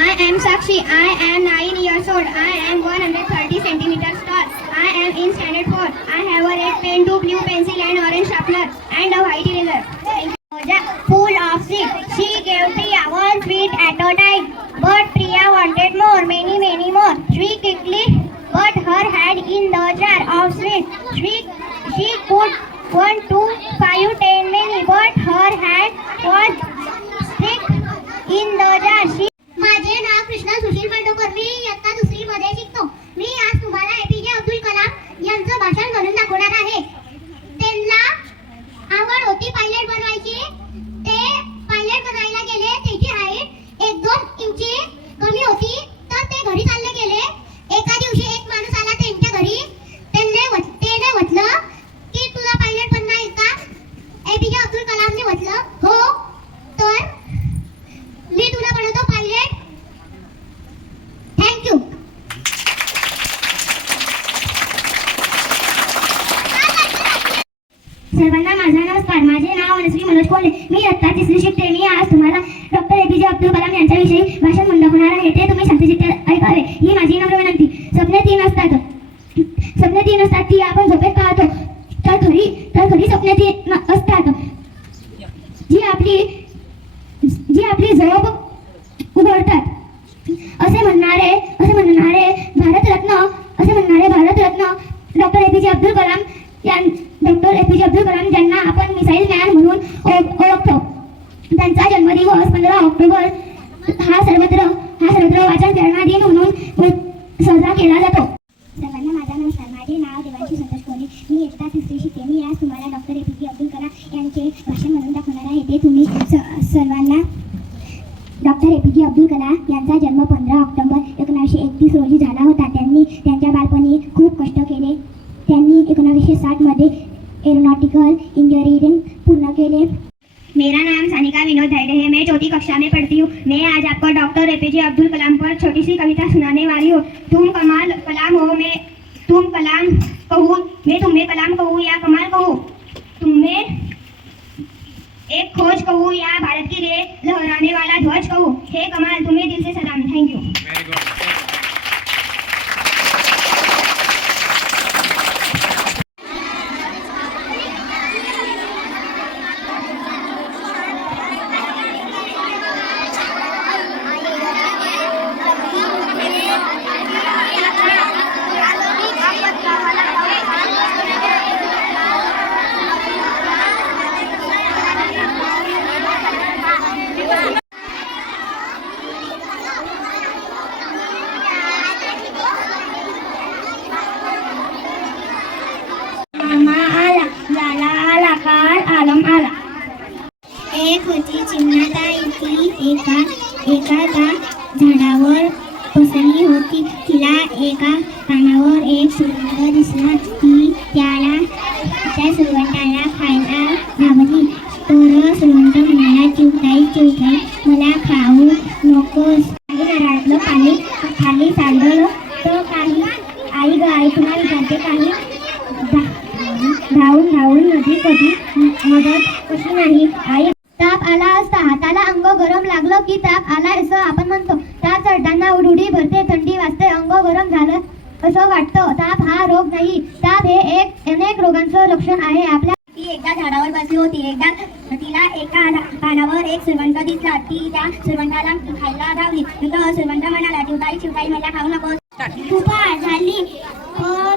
I am Sakshi. I am 9 years old. I am 130 centimeters tall. I am in standard 4. I have a red pen, 2 blue pencil and orange sharpener and a white eraser. Full of sweet. She gave Priya one sweet at a time. But Priya wanted more, many more. She quickly put her hand in the jar of sweet. She put 1, 2, 5, 10 many. But her hand was stuck in the jar. माझे नाव कृष्णा सुशील पांडवकर. मी इयत्ता 2री मध्ये शिकतो. मी आज तुम्हाला APJ Abdul Kalam यांचं भाषण म्हणून दाखवणार आहे. त्यांना आवड होती पायलट बनवायची. ते पायलट बनायला गेले. त्याची हाईट 1-2 इंची कमी होती. तर ते घरी चालले गेले. एका दिवशी एक माणूस आला त्यांच्या घरी. त्याने म्हटलं की तुला पायलट बनणार आहे का? एपीजे अब्दुल कलामने म्हटलं हो. तर मी तुला बनवतो पायलट. थँक्यू. सर्वांना माझा नमस्कार. माझे नाव अनुश्री मनोज कोल्हे. मी इयत्ता 3री शिकते. मी आज तुम्हाला डॉक्टर एपीजे अब्दुल कलाम यांच्याविषयी भाषण म्हणून दाखवणार आहे. ते तुम्ही शांतचित्त ऐकावे ही माझी नम्र विनंती. स्वप्ने तीन असतात ती आपण झोपेत पाहतो. तर खरी स्वप्ने तीन असतात जी आपली झोप उघडतात. असे म्हणणारे भारतरत्न डॉक्टर एपीजे अब्दुल कलाम ज्यांना आपण मिसाईल मॅन म्हणून ओळखतो. त्यांचा जन्मदिवस 15 ऑक्टोबर हा सर्वत्र वाचन प्रेरणा दिन म्हणून साजरा केला जातो. सर्वांना माझा नमस्कार. माझे नाव देवांशी संतोष कोल्हे. मी इयत्ता 3री शिकते. मी आज तुम्हाला डॉक्टर एपीजे अब्दुल कलाम यांचे भाषण म्हणून दाखवणार आहे. ते तुम्ही सर्वांना डॉक्टर एपीजे अब्दुल कलाम यांचा जन्म 15 ऑक्टोबर 1931 रोजी झाला होता. त्यांनी त्यांच्या बालपणी खूप कष्ट केले. त्यांनी 1960 मध्ये एरोनॉटिकल इंजीनियरिंग पूर्ण केले. मेरा नाम सानिका विनोद धाइडे है. मैं 4ठी कक्षा में पढ़ती हूँ. मैं आज आपको डॉक्टर एपीजे अब्दुल कलाम पर छोटी सी कविता सुनाने वाली हूँ. तुम कमाल कलाम हो, तुम कलाम कहूँ, मैं तुम्हें कलाम कहूँ या कमाल कहूँ, तुम्हें एक खोज कहूँ या भारत की रेत लहराने वाला ध्वज कहूँ. हे कमाल, तुम्हें दिल से सलाम. Thank you. एक होती चिमणाताई. ती एका झाडावर बसली होती. तिला एका पानावर एक सुगंध दिसला. ती त्या सुगंधाला खायला लावली. तर सुगंध म्हणाला, चिवताई मला खाऊ नकोस. नारळातलं पाणी खाली सांडलं तर काही आई तुला विचारते काही धावून नदी कधी मदत कशी नाही. आई ताप आला असता हाताला अंग गरम लागलं की ताप आला असं आपण म्हणतो. ताप चढताना उडुडी भरते, थंडी वाजते, अंग गरम झालं असं वाटतं. ताप हा रोग नाही. ताप हे अनेक रोगांचं लक्षण आहे. ती एकदा झाडावर बसली होती. एकदा तिला एका पानावर एक सुरवंट दिसला. ती त्या सुरवंटाला खायला धावली. तर सुरवंट म्हणाला, चिवताई मला खाऊ नको. तुपा झाली पण